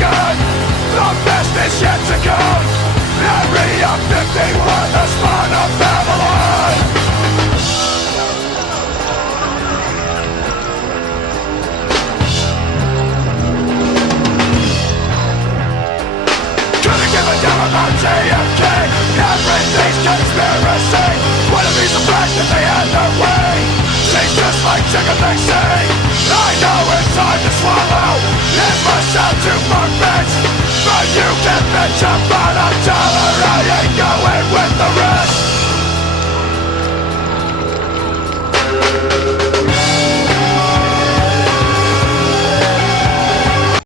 begun. The best is yet to come. Area 51, the spawn of Babylon. Couldn't give a damn about JFK. Everything's conspiracy. What if he's surprised that they had their way? She's just like chicken, they say. I know it's hard to swallow. It must sound too far-fetched, but you can bet your